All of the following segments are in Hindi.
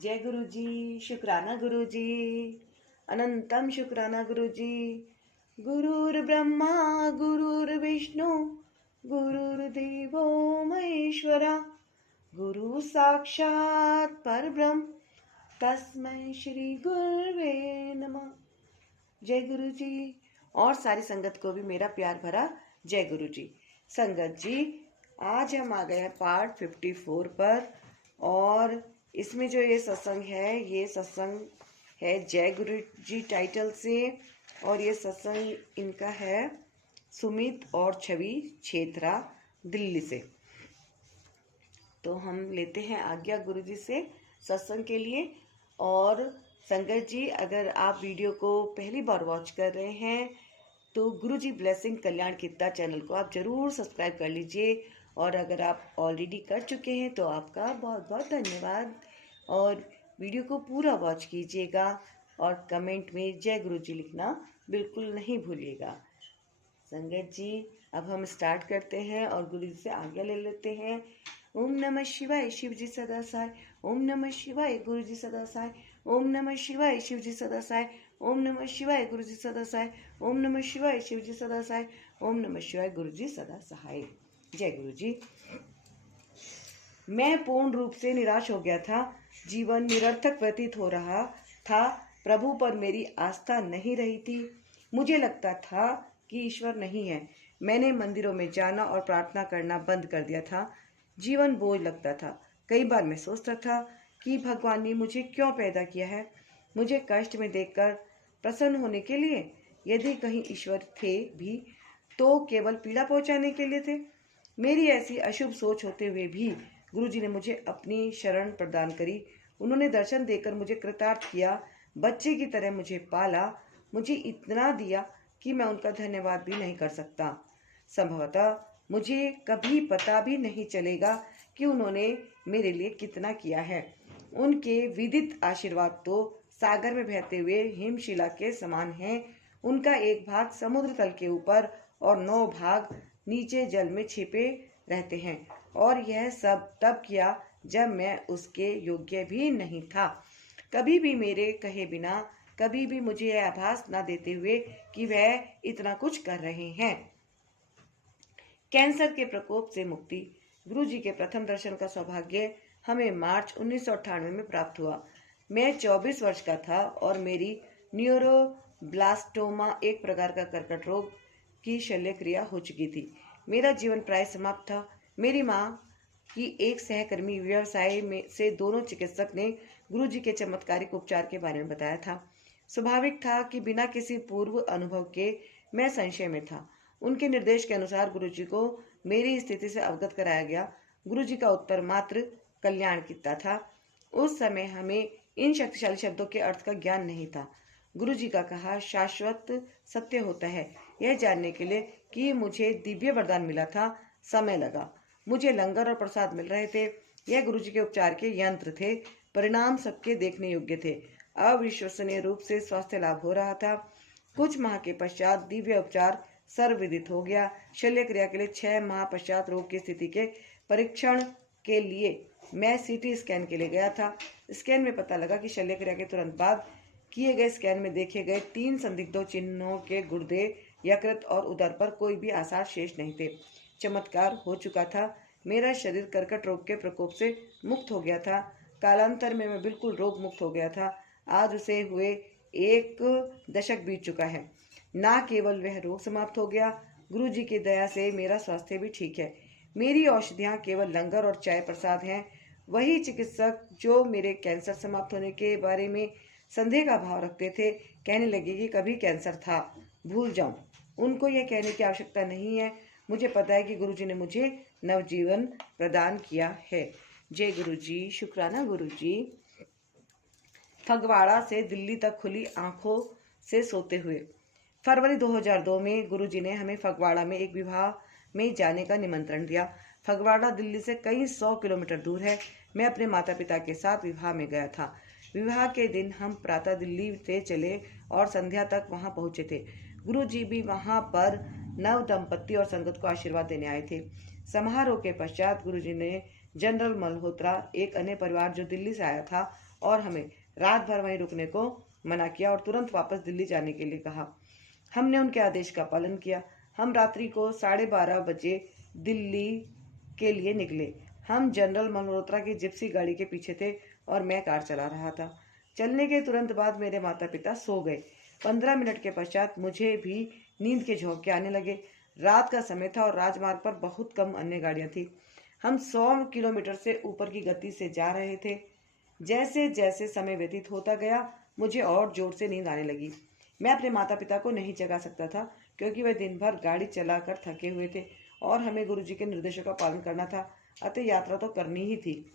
जय गुरु जी, शुक्राना गुरु जी, अनंतम शुक्राना गुरु जी। गुरुर्ब्रह्मा गुरुर्विष्णु गुरुर्देवो महेश्वरा, गुरु साक्षात परब्रह्म तस्मै श्री गुरुवे नमः। जय गुरु जी और सारी संगत को भी मेरा प्यार भरा जय गुरु जी। संगत जी, आज हम आ गए हैं पार्ट 54 पर और इसमें जो ये सत्संग है, ये सत्संग है जय गुरु जी टाइटल से और ये सत्संग इनका है सुमित और छवि छेत्रा दिल्ली से। तो हम लेते हैं आज्ञा गुरु जी से सत्संग के लिए। और संगत जी, अगर आप वीडियो को पहली बार वॉच कर रहे हैं तो गुरु जी ब्लेसिंग कल्याण कीर्ता चैनल को आप जरूर सब्सक्राइब कर लीजिए। और अगर आप ऑलरेडी कर चुके हैं तो आपका बहुत बहुत धन्यवाद। और वीडियो को पूरा वॉच कीजिएगा और कमेंट में जय गुरु जी लिखना बिल्कुल नहीं भूलिएगा। संगत जी, अब हम स्टार्ट करते हैं और गुरु जी से आज्ञा ले लेते हैं। ओम नमः शिवाय शिव जी सदा साय, ओम नमः शिवाय गुरु जी सदा साय, ओम नमः शिवाय शिव जी सदा साय, ओम नमः शिवाय गुरु जी सदा साय, ओम नमः शिवाय शिव जी सदा साय, ओम नमः शिवाय गुरु जी सदा सहाय। जय गुरु जी। मैं पूर्ण रूप से निराश हो गया था। जीवन निरर्थक व्यतीत हो रहा था। प्रभु पर मेरी आस्था नहीं रही थी। मुझे लगता था कि ईश्वर नहीं है। मैंने मंदिरों में जाना और प्रार्थना करना बंद कर दिया था। जीवन बोझ लगता था। कई बार मैं सोचता था कि भगवान ने मुझे क्यों पैदा किया है, मुझे कष्ट में देखकर प्रसन्न होने के लिए? यदि कहीं ईश्वर थे भी तो केवल पीड़ा पहुंचाने के लिए थे। मेरी ऐसी अशुभ सोच होते हुए भी गुरुजी ने मुझे अपनी शरण प्रदान करी। उन्होंने दर्शन देकर मुझे कृतार्थ किया, बच्चे की तरह मुझे पाला, मुझे इतना दिया कि मैं उनका धन्यवाद भी नहीं कर सकता। संभवतः मुझे कभी पता भी नहीं चलेगा कि उन्होंने मेरे लिए कितना किया है। उनके विदित आशीर्वाद तो सागर में बहते हुए हिमशिला के समान हैं। उनका एक भाग समुद्र तल के ऊपर और 9 भाग नीचे जल में छिपे रहते हैं। और यह सब तब किया जब मैं उसके योग्य भी नहीं था। कभी भी मेरे कहे बिना, कभी भी मुझे यह आभास न देते हुए कि वह इतना कुछ कर रहे हैं। कैंसर के प्रकोप से मुक्ति। गुरुजी के प्रथम दर्शन का सौभाग्य हमें मार्च 1998 में प्राप्त हुआ। मैं 24 वर्ष का था और मेरी न्यूरोब्लास्टोमा, एक प्रकार का कर्कट रोग की शल्य क्रिया हो चुकी थी। मेरा जीवन प्राय समाप्त था। मेरी माँ की एक सहकर्मी व्यवसाय में से दोनों चिकित्सक ने गुरुजी के चमत्कारिक उपचार के बारे में बताया था। स्वाभाविक था कि बिना किसी पूर्व अनुभव के मैं संशय में था। उनके निर्देश के अनुसार गुरुजी को मेरी स्थिति से अवगत कराया गया। गुरुजी का उत्तर मात्र कल्याण कीर्ता था। उस समय हमें इन शक्तिशाली शब्दों के अर्थ का ज्ञान नहीं था। गुरुजी का कहा शाश्वत सत्य होता है, यह जानने के लिए कि मुझे दिव्य वरदान मिला था समय लगा। मुझे लंगर और प्रसाद मिल रहे थे। यह गुरुजी के उपचार के यंत्र थे। परिणाम सबके देखने योग्य थे। अविश्वसनीय रूप से स्वास्थ्य लाभ हो रहा था। कुछ माह के पश्चात दिव्य उपचार सर्वविदित हो गया। शल्य क्रिया के लिए 6 माह पश्चात रोग की स्थिति के परीक्षण के लिए मैं सीटी स्कैन के लिए गया था। स्कैन में पता लगा कि शल्य क्रिया के तुरंत बाद किए गए स्कैन में देखे गए 3 संदिग्ध चिन्हों के गुर्दे, यकृत और उदर पर कोई भी आसार शेष नहीं थे। चमत्कार हो चुका था। मेरा शरीर कर्कट रोग के प्रकोप से मुक्त हो गया था। कालांतर में मैं बिल्कुल रोग मुक्त हो गया था। आज उसे हुए 1 दशक बीत चुका है। ना केवल वह रोग समाप्त हो गया, गुरुजी की दया से मेरा स्वास्थ्य भी ठीक है। मेरी औषधियाँ केवल लंगर और चाय प्रसाद हैं। वही चिकित्सक जो मेरे कैंसर समाप्त होने के बारे में संदेह का भाव रखते थे, कहने लगे कि कभी कैंसर था, भूल जाऊं। उनको यह कहने की आवश्यकता नहीं है। मुझे पता है कि गुरुजी ने मुझे नवजीवन प्रदान किया है। जय गुरु जी, शुक्राना गुरु जी। फगवाड़ा से दिल्ली तक खुली आंखों से सोते हुए। फरवरी 2002 में गुरुजी ने हमें फगवाड़ा में एक विवाह में जाने का निमंत्रण दिया। फगवाड़ा दिल्ली से कई 100 किलोमीटर दूर है। मैं अपने माता पिता के साथ विवाह में गया था। विवाह के दिन हम प्रातः दिल्ली से चले और संध्या तक वहां पहुंचे थे। गुरुजी भी वहां पर नव दंपत्ति और संगत को आशीर्वाद देने आए थे। समारोह के पश्चात गुरुजी ने जनरल मल्होत्रा, एक अन्य परिवार जो दिल्ली से आया था, और हमें रात भर वहीं रुकने को मना किया और तुरंत वापस दिल्ली जाने के लिए कहा। हमने उनके आदेश का पालन किया। हम रात्रि को 12:30 बजे दिल्ली के लिए निकले। हम जनरल मल्होत्रा की जिप्सी गाड़ी के पीछे थे और मैं कार चला रहा था। चलने के तुरंत बाद मेरे माता पिता सो गए। 15 मिनट के पश्चात मुझे भी नींद के झोंके आने लगे। रात का समय था और राजमार्ग पर बहुत कम अन्य गाड़ियां थी। हम 100 किलोमीटर से ऊपर की गति से जा रहे थे। जैसे जैसे समय व्यतीत होता गया मुझे और जोर से नींद आने लगी। मैं अपने माता पिता को नहीं जगा सकता था क्योंकि वे दिन भर गाड़ी चलाकर थके हुए थे और हमें गुरुजी के निर्देशों का पालन करना था, अतः यात्रा तो करनी ही थी।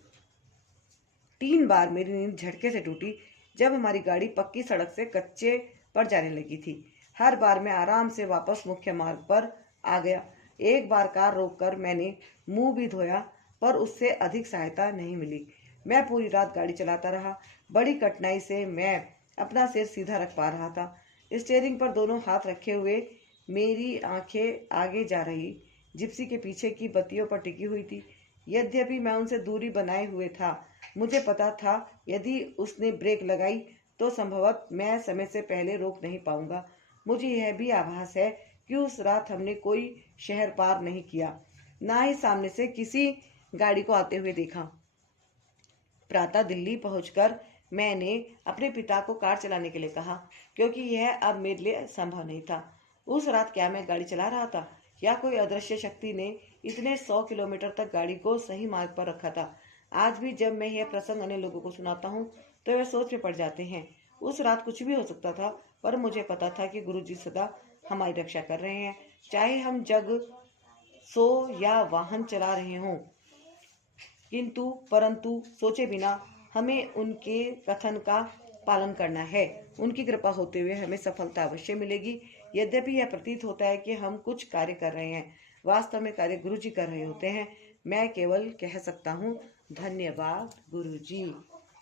3 बार मेरी नींद झटके से टूटी जब हमारी गाड़ी पक्की सड़क से कच्चे पर जाने लगी थी। हर बार मैं आराम से वापस मुख्य मार्ग पर आ गया। एक बार कार रोककर मैंने मुंह भी धोया पर उससे अधिक सहायता नहीं मिली। मैं पूरी रात गाड़ी चलाता रहा। बड़ी कठिनाई से मैं अपना सिर सीधा रख पा रहा था। स्टीयरिंग पर दोनों हाथ रखे हुए मेरी आंखें आगे जा रही जिप्सी के पीछे की बत्तियों पर टिकी हुई थी। यद्यपि मैं उनसे दूरी बनाए हुए था, मुझे पता था यदि उसने ब्रेक लगाई तो संभवतः मैं समय से पहले रोक नहीं पाऊंगा। मुझे यह भी आभास है कि उस रात हमने कोई शहर पार नहीं किया, ना ही सामने से किसी गाड़ी को आते हुए देखा। प्रातः दिल्ली पहुंचकर मैंने अपने पिता को कार चलाने के लिए कहा क्योंकि यह अब मेरे लिए संभव नहीं था। उस रात क्या मैं गाड़ी चला रहा था या कोई अदृश्य शक्ति ने इतने 100 किलोमीटर तक गाड़ी को सही मार्ग पर रखा था? आज भी जब मैं यह प्रसंग अन्य लोगों को सुनाता हूँ तो वे सोच में पड़ जाते हैं। उस रात कुछ भी हो सकता था, पर मुझे पता था कि गुरुजी सदा हमारी रक्षा कर रहे हैं, चाहे हम जग सो या वाहन चला रहे हों। परंतु सोचे बिना हमें उनके कथन का पालन करना है। उनकी कृपा होते हुए हमें सफलता अवश्य मिलेगी। यद्यपि यह प्रतीत होता है कि हम कुछ कार्य कर रहे हैं, वास्तव में कार्य गुरुजी कर रहे होते हैं। मैं केवल कह सकता हूँ, धन्यवाद गुरुजी।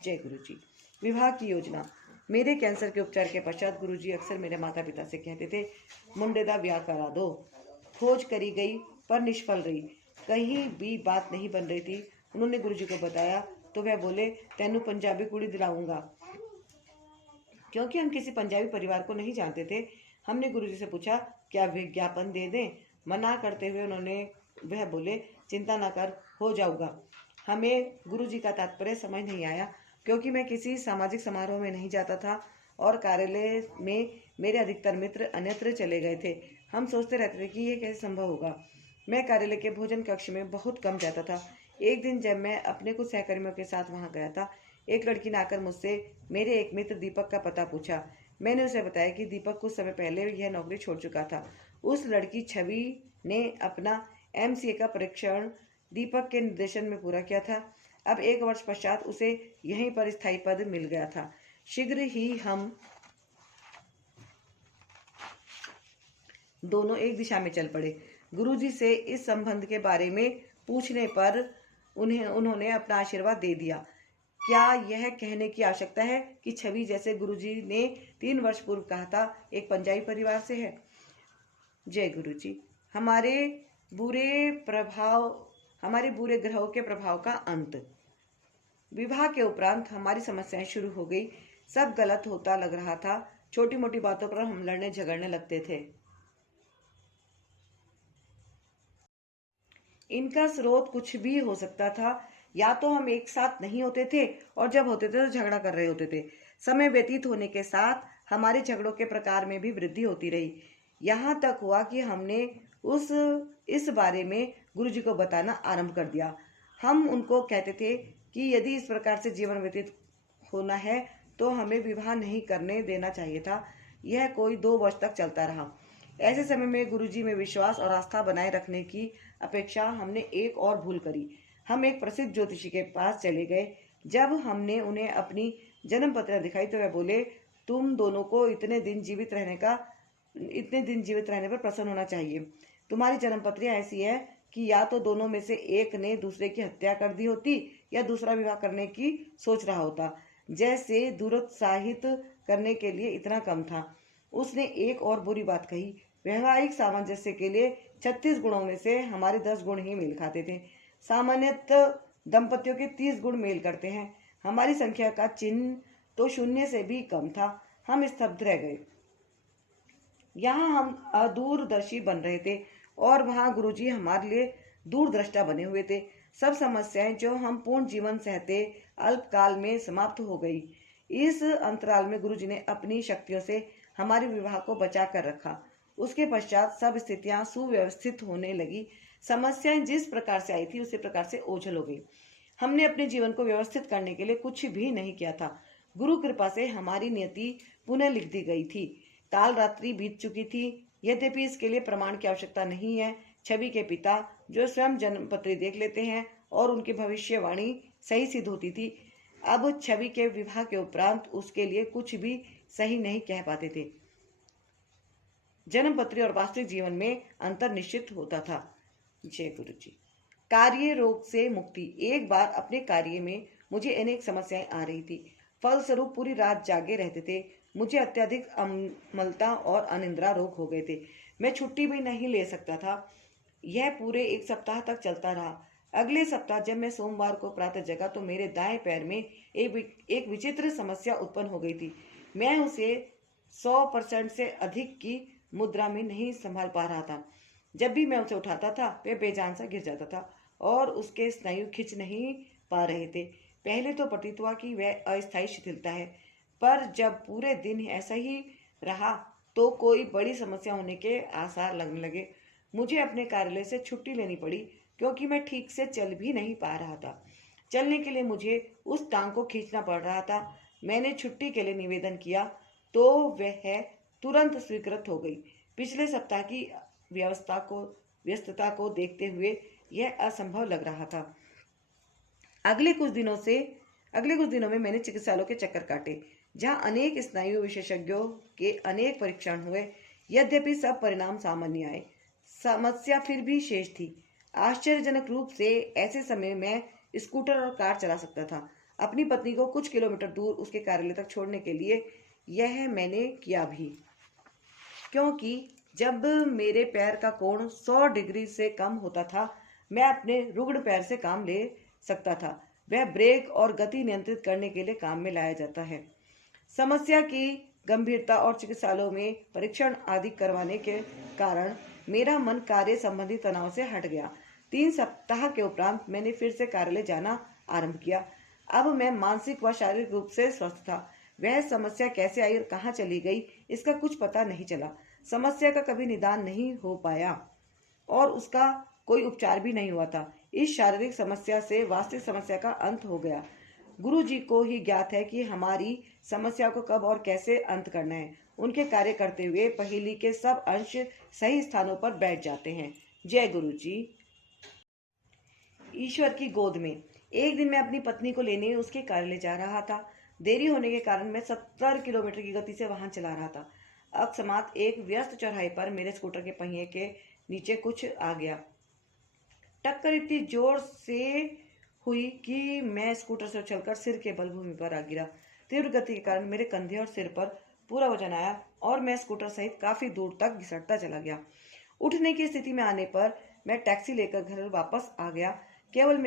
जय गुरुजी। विवाह की योजना। मेरे कैंसर के उपचार के पश्चात गुरुजी अक्सर मेरे माता पिता से कहते थे, मुंडे दा ब्याह करा दो। खोज करी गई पर निष्फल रही। कहीं भी बात नहीं बन रही थी। उन्होंने गुरुजी को बताया तो वह बोले, तेनू पंजाबी कुड़ी दिलाऊंगा। क्योंकि हम किसी पंजाबी परिवार को नहीं जानते थे, हमने गुरुजी से पूछा, क्या विज्ञापन दे दें? मना करते हुए वह बोले, चिंता न कर, हो जाऊंगा। हमें गुरुजी का तात्पर्य समझ नहीं आया क्योंकि मैं किसी सामाजिक समारोह में नहीं जाता था और कार्यालय में मेरे अधिकतर मित्र अन्यत्र चले गए थे। हम सोचते रहते थे कि यह कैसे संभव होगा। मैं कार्यालय के भोजन कक्ष में बहुत कम जाता था। एक दिन जब मैं अपने कुछ सहकर्मियों के साथ वहां गया था, एक लड़की ने आकर मुझसे मेरे एक मित्र दीपक का पता पूछा। मैंने उसे बताया कि दीपक कुछ समय पहले यह नौकरी छोड़ चुका था। उस लड़की छवि ने अपना MCA का परीक्षण दीपक के निर्देशन में पूरा किया था। अब 1 वर्ष पश्चात उसे यहीं पर स्थायी पद मिल गया था। शीघ्र ही हम दोनों एक दिशा में चल पड़े। गुरुजी से इस संबंध के बारे में पूछने पर उन्होंने अपना आशीर्वाद दे दिया। क्या यह कहने की आवश्यकता है कि छवि, जैसे गुरुजी ने 3 वर्ष पूर्व कहा था, एक पंजाबी परिवार से है? जय गुरुजी। हमारे बुरे ग्रहों के प्रभाव का अंत। विवाह के उपरांत हमारी समस्याएं शुरू हो गई। सब गलत होता लग रहा था। छोटी मोटी बातों पर हम लड़ने झगड़ने लगते थे। इनका स्रोत कुछ भी हो सकता था। या तो हम एक साथ नहीं होते थे और जब होते थे तो झगड़ा कर रहे होते थे। समय व्यतीत होने के साथ हमारे झगड़ों के प्रकार में भी वृद्धि होती रही। यहाँ तक हुआ कि हमने इस बारे में गुरुजी को बताना आरंभ कर दिया। हम उनको कहते थे कि यदि इस प्रकार से जीवन व्यतीत होना है तो हमें विवाह नहीं करने देना चाहिए था। यह कोई 2 वर्ष तक चलता रहा। ऐसे समय में गुरुजी में विश्वास और आस्था बनाए रखने की अपेक्षा हमने एक और भूल करी। हम एक प्रसिद्ध ज्योतिषी के पास चले गए। जब हमने उन्हें अपनी जन्म पत्रिका दिखाई तो वह बोले, तुम दोनों को इतने दिन जीवित रहने पर प्रसन्न होना चाहिए। तुम्हारी जन्म पत्रिका ऐसी है कि या तो दोनों में से एक ने दूसरे की हत्या कर दी होती या दूसरा विवाह करने की सोच रहा होता। जैसे दुरुत्साहित करने के लिए इतना कम था। उसने एक और बुरी बात कही, वैवाहिक सामंजस्य के लिए 36 गुणों में से हमारे 10 गुण ही मेल खाते थे। सामान्यतः दंपतियों के 30 गुण मेल करते हैं। हमारी संख्या का चिन्ह तो शून्य से भी कम था। हम स्तब्ध रह गए। यहाँ हम अदूरदर्शी बन रहे थे और वहाँ गुरुजी हमारे लिए दूरदृष्टा बने हुए थे। सब समस्याएं जो हम पूर्ण जीवन सहते अल्पकाल में समाप्त हो गई। इस अंतराल में गुरुजी ने अपनी शक्तियों से हमारे विवाह को बचा कर रखा। उसके पश्चात सब स्थितियां सुव्यवस्थित होने लगी। समस्याएं जिस प्रकार से आई थी उसी प्रकार से ओझल हो गई। हमने अपने जीवन को व्यवस्थित करने के लिए कुछ भी नहीं किया था। गुरु कृपा से हमारी नियति पुनः लिख दी गई थी। काल रात्रि बीत चुकी थी। यद्यपि इसके लिए प्रमाण की आवश्यकता नहीं है। छवि के पिता जो स्वयं जन्मपत्री देख लेते हैं और उनकी भविष्यवाणी सही सिद्ध होती थी, अब छवि के विवाह के उपरांत उसके लिए कुछ भी सही नहीं कह पाते थे। जन्मपत्री और वास्तविक जीवन में अंतर निश्चित होता था। जय गुरु जी। कार्य रोग से मुक्ति। एक बार अपने कार्य में मुझे अनेक समस्याएं आ रही थी। फलस्वरूप पूरी रात जागे रहते थे। मुझे अत्यधिक अम्लता और अनिद्रा रोग हो गए थे। मैं छुट्टी भी नहीं ले सकता था। यह पूरे 1 सप्ताह तक चलता रहा। अगले सप्ताह जब मैं सोमवार को प्रातः जगा तो मेरे दाएं पैर में एक विचित्र समस्या उत्पन्न हो गई थी। मैं उसे 100% से अधिक की मुद्रा में नहीं संभाल पा रहा था। जब भी मैं उसे उठाता था वह बेजान सा गिर जाता था और उसके स्नायु खिंच नहीं पा रहे थे। पहले तो प्रतीत हुआ कि वह अस्थायी शिथिलता है, पर जब पूरे दिन ऐसा ही रहा तो कोई बड़ी समस्या होने के आसार लगने लगे। मुझे अपने कार्यालय से छुट्टी लेनी पड़ी क्योंकि मैं ठीक से चल भी नहीं पा रहा था। चलने के लिए मुझे उस टांग को खींचना पड़ रहा था। मैंने छुट्टी के लिए निवेदन किया तो वह तुरंत स्वीकृत हो गई। पिछले सप्ताह की व्यस्तता को देखते हुए यह असंभव लग रहा था। अगले कुछ दिनों में मैंने चिकित्सालयों के चक्कर काटे, जहां अनेक स्नायु विशेषज्ञों के अनेक परीक्षण हुए। यद्यपि सब परिणाम सामान्य आए, समस्या फिर भी शेष थी। आश्चर्यजनक रूप से ऐसे समय में स्कूटर और कार चला सकता था। अपनी पत्नी को कुछ किलोमीटर दूर उसके कार्यालय तक छोड़ने के लिए यह मैंने किया भी, क्योंकि जब मेरे पैर का कोण 100 डिग्री से कम होता था मैं अपने रुग्ण पैर से काम ले सकता था। वह ब्रेक और गति नियंत्रित करने के लिए काम में लाया जाता है। समस्या की गंभीरता और चिकित्सालयों में परीक्षण आदि करवाने के कारण मेरा मन कार्य संबंधी तनाव से हट गया। 3 सप्ताह के उपरांत मैंने फिर से कार्यालय जाना आरंभ किया। अब मैं मानसिक व शारीरिक रूप से स्वस्थ था। वह समस्या कैसे आई और कहाँ चली गई इसका कुछ पता नहीं चला। समस्या का कभी निदान नहीं हो पाया और उसका कोई उपचार भी नहीं हुआ था। इस शारीरिक समस्या से वास्तविक समस्या का अंत हो गया। गुरु जी को ही ज्ञात है कि हमारी समस्या को कब और कैसे अंत करना है। उनके कार्य करते हुए पहेली के सब अंश सही स्थानों पर बैठ जाते हैं। जय गुरु जी। ईश्वर की गोद में। एक दिन मैं अपनी पत्नी को लेने उसके कार्यालय जा रहा था। देरी होने के कारण मैं 70 किलोमीटर की गति से वाहन चला रहा था। अकस्मात एक व्यस्त चौराहे पर मेरे स्कूटर के पहिए के नीचे कुछ आ गया। टक्कर इतनी जोर से हुई कि मैं स्कूटर से उछलकर सिर के बल भूमि पर आ गिरा। तीव्र गति के कारण मेरे कंधे और सिर पर पूरा वजन आया और मैं स्कूटर सहित काफी दूर तक घिसटता चला गया। उठने की स्थिति में आने पर मैं टैक्सी लेकर घर वापस आ गया। केवल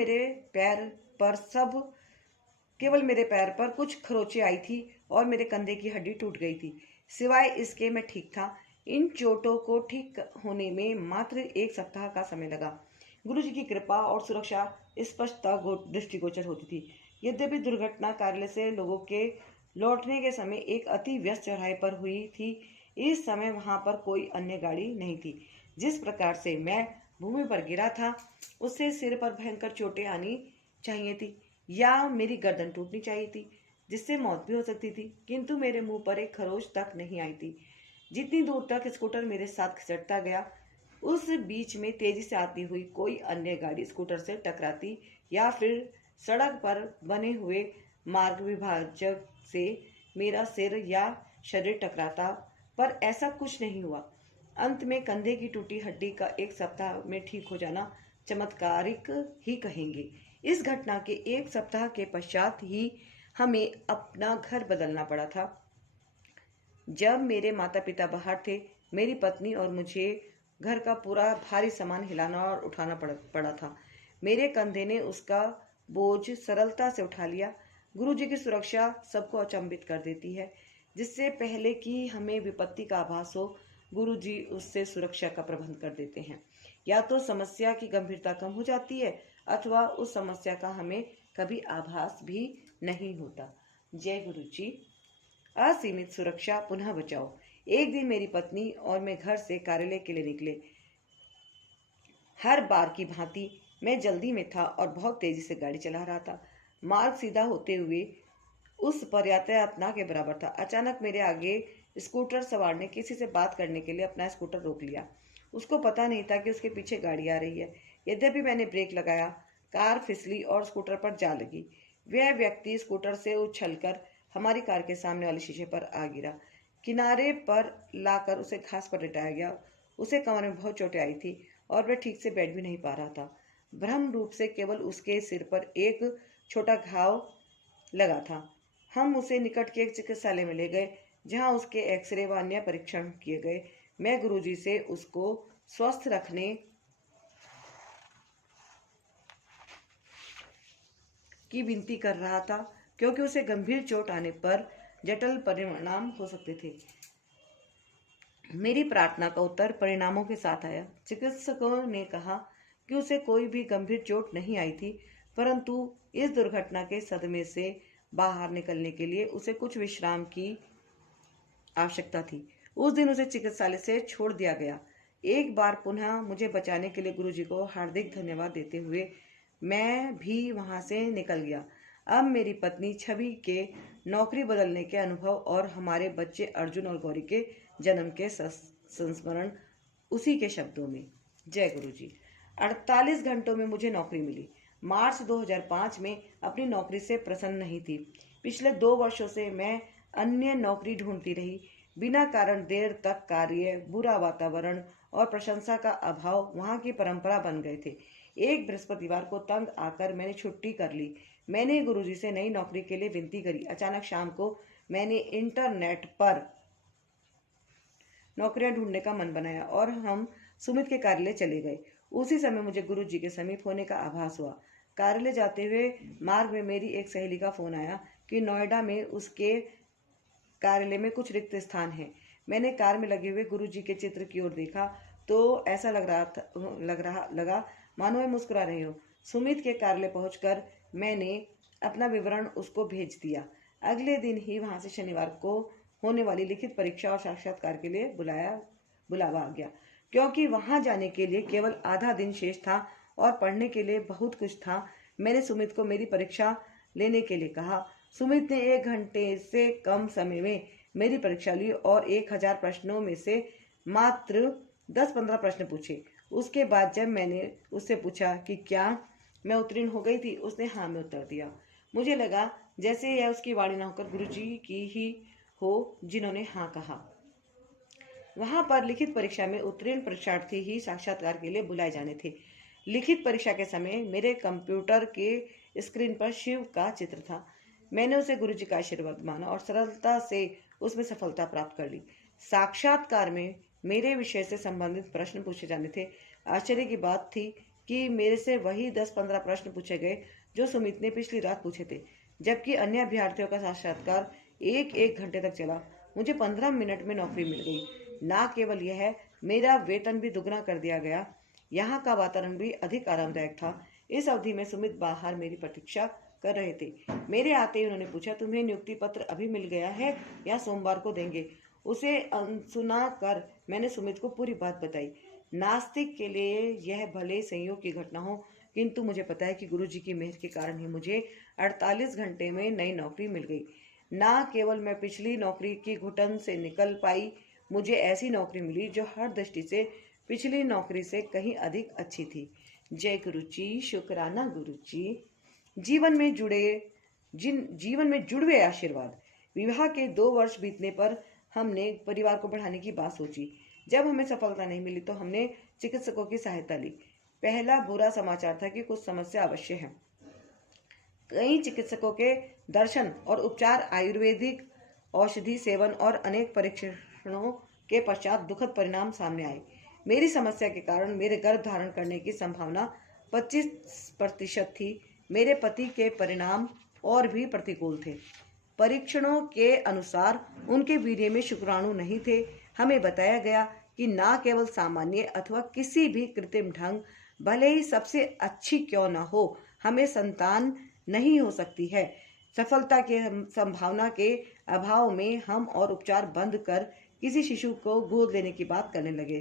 मेरे पैर पर कुछ खरोंचें आई थी और मेरे कंधे की हड्डी टूट गई थी। सिवाय इसके मैं ठीक था। इन चोटों को ठीक होने में मात्र 1 सप्ताह का समय लगा। गुरु जी की कृपा और सुरक्षा स्पष्टता दृष्टिगोचर होती थी। यद्यपि दुर्घटना कार्यालय से लोगों के लौटने के समय एक अति व्यस्त चौराहे पर हुई थी, इस समय वहां पर कोई अन्य गाड़ी नहीं थी। जिस प्रकार से मैं भूमि पर गिरा था उससे सिर पर भयंकर चोटें आनी चाहिए थी या मेरी गर्दन टूटनी चाहिए थी, जिससे मौत भी हो सकती थी, किंतु मेरे मुंह पर एक खरोच तक नहीं आई थी। जितनी दूर तक स्कूटर मेरे साथ खिसकता गया उस बीच में तेजी से आती हुई कोई अन्य गाड़ी स्कूटर से टकराती या फिर सड़क पर बने हुए मार्ग विभाजक से मेरा सिर या शरीर टकराता, पर ऐसा कुछ नहीं हुआ। अंत में कंधे की टूटी हड्डी का 1 सप्ताह में ठीक हो जाना चमत्कारिक ही कहेंगे। इस घटना के 1 सप्ताह के पश्चात ही हमें अपना घर बदलना पड़ा था। जब मेरे माता पिता बाहर थे, मेरी पत्नी और मुझे घर का पूरा भारी सामान हिलाना और उठाना पड़ा था। मेरे कंधे ने उसका बोझ सरलता से उठा लिया। गुरुजी की सुरक्षा सबको अचंभित कर देती है। जिससे पहले कि हमें विपत्ति का आभास हो, गुरुजी उससे सुरक्षा का प्रबंध कर देते हैं। या तो समस्या की गंभीरता कम हो जाती है अथवा उस समस्या का हमें कभी आभास भी नहीं होता। जय गुरु जी। असीमित सुरक्षा पुनः बचाओ। एक दिन मेरी पत्नी और मैं घर से कार्यालय के लिए निकले। हर बार की भांति मैं जल्दी में था और बहुत तेजी से गाड़ी चला रहा था। मार्ग सीधा होते हुए उस पर यातायात ना के बराबर था। अचानक मेरे आगे स्कूटर सवार ने किसी से बात करने के लिए अपना स्कूटर रोक लिया। उसको पता नहीं था कि उसके पीछे गाड़ी आ रही है। यद्यपि मैंने ब्रेक लगाया, कार फिसली और स्कूटर पर जा लगी। वह व्यक्ति स्कूटर से उछलकर हमारी कार के सामने वाले शीशे पर आ गिरा। किनारे पर लाकर उसे घास पर लिटाया गया। उसे कमर में बहुत चोटें आई थी और वह ठीक से बैठ भी नहीं पा रहा था। भ्रम रूप से केवल उसके सिर पर एक छोटा घाव लगा था। हम उसे निकट के एक चिकित्सालय में ले गए, जहां उसके एक्सरे व अन्य परीक्षण किए गए। मैं गुरुजी से उसको स्वस्थ रखने की विनती कर रहा था, क्योंकि उसे गंभीर चोट आने पर जटिल परिणाम हो सकते थे। मेरी प्रार्थना का उत्तर परिणामों के साथ आया। चिकित्सकों ने कहा कि उसे कोई भी गंभीर चोट नहीं आई थी, परंतु इस दुर्घटना के सदमे से बाहर निकलने के लिए उसे कुछ विश्राम की आवश्यकता थी। उस दिन उसे चिकित्सालय से छोड़ दिया गया। एक बार पुनः मुझे बचाने के लिए गुरुजी को हार्दिक धन्यवाद देते हुए मैं भी वहां से निकल गया। अब मेरी पत्नी छवि के नौकरी बदलने के अनुभव और हमारे बच्चे अर्जुन और गौरी के जन्म के संस्मरण उसी के शब्दों में। जय गुरुजी। 48 घंटों में मुझे नौकरी मिली। मार्च 2005 में अपनी नौकरी से प्रसन्न नहीं थी। पिछले 2 वर्षों से मैं अन्य नौकरी ढूंढती रही। बिना कारण देर तक कार्य, बुरा वातावरण और प्रशंसा का अभाव वहां की परंपरा बन गए थे। एक बृहस्पतिवार को तंग आकर मैंने छुट्टी कर ली। मैंने गुरुजी से नई नौकरी के लिए विनती करी। अचानक शाम को मैंने इंटरनेट पर नौकरियां ढूंढने का मन बनाया और हम सुमित के कार्यालय चले गए। उसी समय मुझे गुरुजी के समीप होने का आभास हुआ। कार्यालय जाते हुए मार्ग में मेरी एक सहेली का फोन आया कि नोएडा में उसके कार्यालय में कुछ रिक्त स्थान है। मैंने कार में लगे हुए गुरुजी के चित्र की ओर देखा तो ऐसा लगा मानो वह मुस्कुरा रहे हो। सुमित के कार्यालय पहुंचकर मैंने अपना विवरण उसको भेज दिया। अगले दिन ही वहां से शनिवार को होने वाली लिखित परीक्षा और साक्षात्कार के लिए बुलावा आ गया। क्योंकि वहां जाने के लिए केवल आधा दिन शेष था और पढ़ने के लिए बहुत कुछ था, मैंने सुमित को मेरी परीक्षा लेने के लिए कहा। सुमित ने 1 घंटे से कम समय में मेरी परीक्षा ली और 1000 प्रश्नों में से मात्र 10-15 प्रश्न पूछे। उसके बाद जब मैंने उससे पूछा कि क्या मैं उत्तीर्ण हो गई थी, उसने हाँ में उत्तर दिया। मुझे लगा जैसे यह उसकी वाणी न होकर गुरुजी की ही हो जिन्होंने हाँ कहा। वहां पर लिखित परीक्षा में उत्तीर्ण परीक्षार्थी ही साक्षात्कार के लिए बुलाए जाने थे। लिखित परीक्षा के समय मेरे कंप्यूटर के स्क्रीन पर शिव का चित्र था। मैंने उसे गुरुजी का आशीर्वाद माना और सरलता से उसमें सफलता प्राप्त कर ली। साक्षात्कार में मेरे विषय से संबंधित प्रश्न पूछे जाने थे। आश्चर्य की बात थी कि मेरे से वही 10-15 प्रश्न पूछे गए जो सुमित ने पिछली रात पूछे थे, जबकि अन्य अभ्यर्थियों का साक्षात्कार 1 घंटे तक चला। मुझे 15 मिनट में नौकरी मिल गई। ना केवल यह, मेरा वेतन भी दुगना कर दिया गया। यहाँ का वातावरण भी अधिक आरामदायक था। इस अवधि में सुमित बाहर मेरी प्रतीक्षा कर रहे थे। मेरे आते ही उन्होंने पूछा, तुम्हें नियुक्ति पत्र अभी मिल गया है या सोमवार को देंगे? उसे सुना कर मैंने सुमित को पूरी बात बताई। नास्तिक के लिए यह भले संयोग की घटना हो, किंतु मुझे पता है कि गुरुजी की मेहर के कारण ही मुझे 48 घंटे में नई नौकरी मिल गई। ना केवल मैं पिछली नौकरी की घुटन से निकल पाई, मुझे ऐसी नौकरी मिली जो हर दृष्टि से पिछली नौकरी से कहीं अधिक अच्छी थी। जय गुरुजी। शुक्राना गुरुजी। जीवन में जुड़वे आशीर्वाद। विवाह के 2 वर्ष बीतने पर हमने परिवार को बढ़ाने की बात सोची। जब हमें सफलता नहीं मिली तो हमने चिकित्सकों की सहायता ली। पहला बुरा समाचार था कि कुछ समस्या अवश्य है। कई चिकित्सकों के दर्शन और उपचार, आयुर्वेदिक औषधि सेवन और अनेक परीक्षणों के पश्चात दुखद परिणाम सामने आए। मेरी समस्या के कारण मेरे गर्भ धारण करने की संभावना 25% थी। मेरे पति के परिणाम और भी प्रतिकूल थे। परीक्षणों के अनुसार उनके वीर्य में शुक्राणु नहीं थे। हमें बताया गया कि न केवल सामान्य अथवा किसी भी कृत्रिम ढंग, भले ही सबसे अच्छी क्यों न हो, हमें संतान नहीं हो सकती है। सफलता के संभावना के अभाव में हम और उपचार बंद कर किसी शिशु को गोद लेने की बात करने लगे।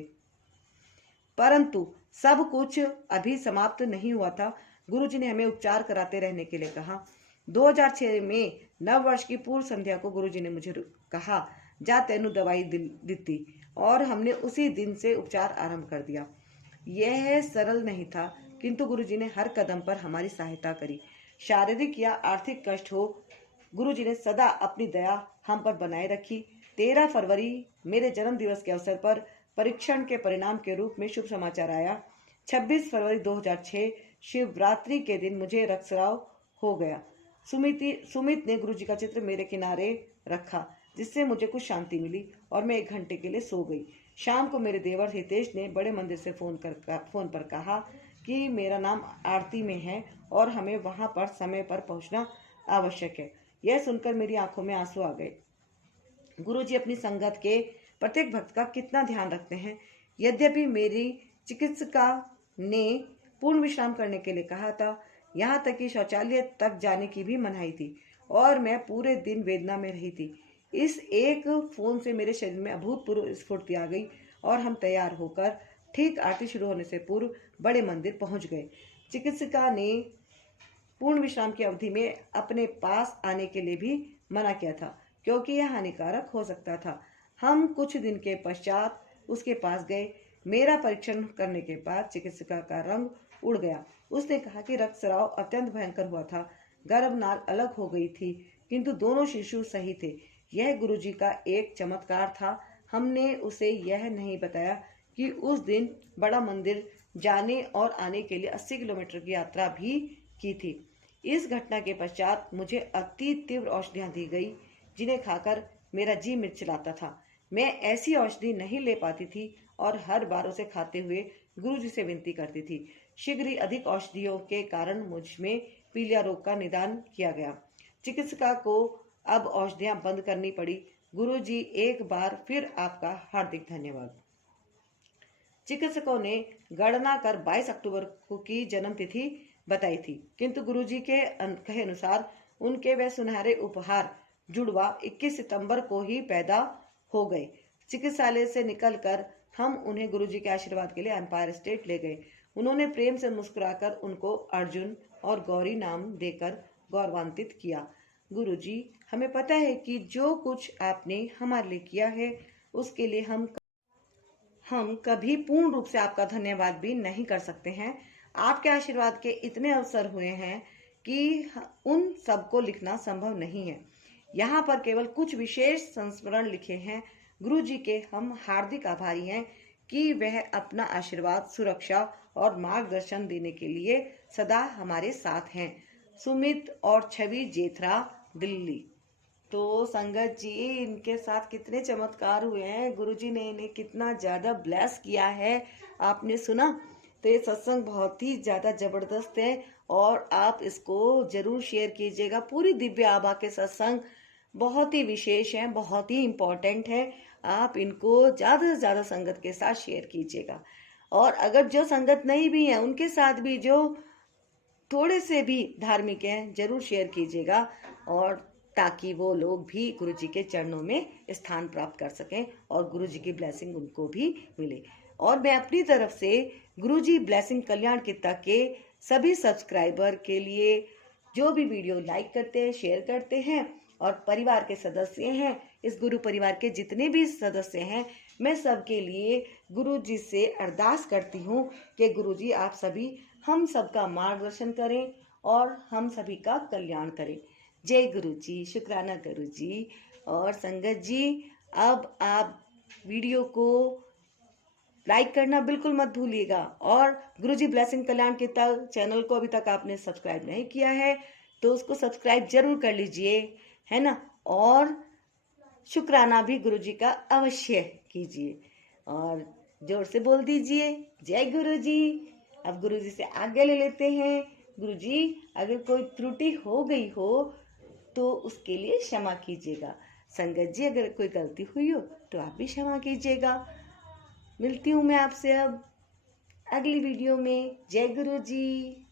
परंतु सब कुछ अभी समाप्त नहीं हुआ था। गुरुजी ने हमें उपचार कराते रहने के लिए कहा। 2006 में नव वर्ष की पूर्व संध्या को गुरुजी ने मुझे कहा, जा तेनू दवाई दी, और हमने उसी दिन से उपचार आरंभ कर दिया। यह सरल नहीं था, किंतु गुरुजी ने हर कदम पर हमारी सहायता करी। शारीरिक या आर्थिक कष्ट हो, गुरुजी ने सदा अपनी दया हम पर बनाए रखी। 13 फरवरी मेरे जन्म दिवस के अवसर पर परीक्षण के परिणाम के रूप में शुभ समाचार आया। 26 फरवरी 2006 शिवरात्रि के दिन मुझे रक्तस्राव हो गया। सुमित ने गुरुजी का चित्र मेरे किनारे रखा, जिससे मुझे कुछ शांति मिली और मैं 1 घंटे के लिए सो गई। शाम को मेरे देवर हितेश ने बड़े मंदिर से फोन पर कहा कि मेरा नाम आरती में है और हमें वहां पर समय पर पहुंचना आवश्यक है। यह सुनकर मेरी आंखों में आंसू आ गए। गुरुजी अपनी संगत के प्रत्येक भक्त का कितना ध्यान रखते हैं। यद्यपि मेरी चिकित्सिका ने पूर्ण विश्राम करने के लिए कहा था, यहाँ तक कि शौचालय तक जाने की भी मनाही थी, और मैं पूरे दिन वेदना में रही थी। इस एक फोन से मेरे शरीर में अभूतपूर्व स्फूर्ति आ गई और हम तैयार होकर ठीक आरती शुरू होने से पूर्व बड़े मंदिर पहुंच गए। चिकित्सिका ने पूर्ण विश्राम की अवधि में अपने पास आने के लिए भी मना किया था, क्योंकि यह हानिकारक हो सकता था। हम कुछ दिन के पश्चात उसके पास गए। मेरा परीक्षण करने के बाद चिकित्सिका का रंग उड़ गया। उसने कहा कि रक्तस्राव अत्यंत भयंकर हुआ था। गर्भनाल अलग हो गई थी, किंतु दोनों शिशु सही थे। यह गुरुजी का एक चमत्कार था। हमने उसे यह नहीं बताया कि उस दिन बड़ा मंदिर जाने और आने के लिए 80 किलोमीटर की यात्रा भी की थी। इस घटना के पश्चात मुझे अति तीव्र औषधियां दी गई, जिन्हें खाकर मेरा जी मिर्चिलाता था। मैं ऐसी औषधि नहीं ले पाती थी और हर बार उसे खाते हुए गुरुजी से विनती करती थी। शीघ्र ही अधिक औषधियों के कारण मुझ में पीलिया रोग का निदान किया गया। चिकित्सिका को अब औषधियां बंद करनी पड़ी। गुरुजी, एक बार फिर आपका हार्दिक धन्यवाद। चिकित्सकों ने गणना कर 22 अक्टूबर की जन्म तिथि बताई थी, किंतु गुरुजी के कहे अनुसार उनके वे सुनहरे उपहार जुड़वा 21 सितंबर को ही पैदा हो गए। चिकित्सालय से निकलकर हम उन्हें गुरुजी के आशीर्वाद के लिए एम्पायर स्टेट ले गए। उन्होंने प्रेम से मुस्कुराकर उनको अर्जुन और गौरी नाम देकर गौरवान्वित किया। गुरुजी, हमें पता है कि जो कुछ आपने हमारे लिए किया है, उसके लिए हम कभी पूर्ण रूप से आपका धन्यवाद भी नहीं कर सकते हैं। आपके आशीर्वाद के इतने अवसर हुए हैं कि उन सबको लिखना संभव नहीं है। यहाँ पर केवल कुछ विशेष संस्मरण लिखे हैं। गुरु जी के हम हार्दिक आभारी हैं कि वह अपना आशीर्वाद, सुरक्षा और मार्गदर्शन देने के लिए सदा हमारे साथ हैं। सुमित और छवि, जेथरा, दिल्ली। तो संगत जी, इनके साथ कितने चमत्कार हुए हैं। गुरुजी ने इन्हें कितना ज्यादा ब्लेस किया है, आपने सुना। तो ये सत्संग बहुत ही ज्यादा जबरदस्त है और आप इसको जरूर शेयर कीजिएगा। पूरी दिव्य आभा के सत्संग बहुत ही विशेष हैं, बहुत ही इम्पोर्टेंट है। आप इनको ज्यादा से ज्यादा संगत के साथ शेयर कीजिएगा। और अगर जो संगत नहीं भी है, उनके साथ भी जो थोड़े से भी धार्मिक हैं, जरूर शेयर कीजिएगा, और ताकि वो लोग भी गुरुजी के चरणों में स्थान प्राप्त कर सकें और गुरुजी की ब्लेसिंग उनको भी मिले। और मैं अपनी तरफ से गुरुजी ब्लेसिंग कल्याण कीर्तन के सभी सब्सक्राइबर के लिए, जो भी वीडियो लाइक करते हैं, शेयर करते हैं और परिवार के सदस्य हैं, इस गुरु परिवार के जितने भी सदस्य हैं, मैं सबके लिए गुरुजी से अरदास करती हूँ कि गुरुजी आप सभी हम सबका मार्गदर्शन करें और हम सभी का कल्याण करें। जय गुरु जी, शुक्राना गुरु जी। और संगत जी, अब आप वीडियो को लाइक करना बिल्कुल मत भूलिएगा, और गुरुजी ब्लेसिंग कल्याण के चैनल को अभी तक आपने सब्सक्राइब नहीं किया है तो उसको सब्सक्राइब जरूर कर लीजिए, है ना। और शुक्राना भी गुरुजी का अवश्य कीजिए और जोर से बोल दीजिए जय गुरु जी। अब गुरुजी से आज्ञा ले लेते हैं। गुरुजी अगर कोई त्रुटि हो गई हो तो उसके लिए क्षमा कीजिएगा। संगत जी अगर कोई गलती हुई हो तो आप भी क्षमा कीजिएगा। मिलती हूँ मैं आपसे अब अगली वीडियो में। जय गुरु जी।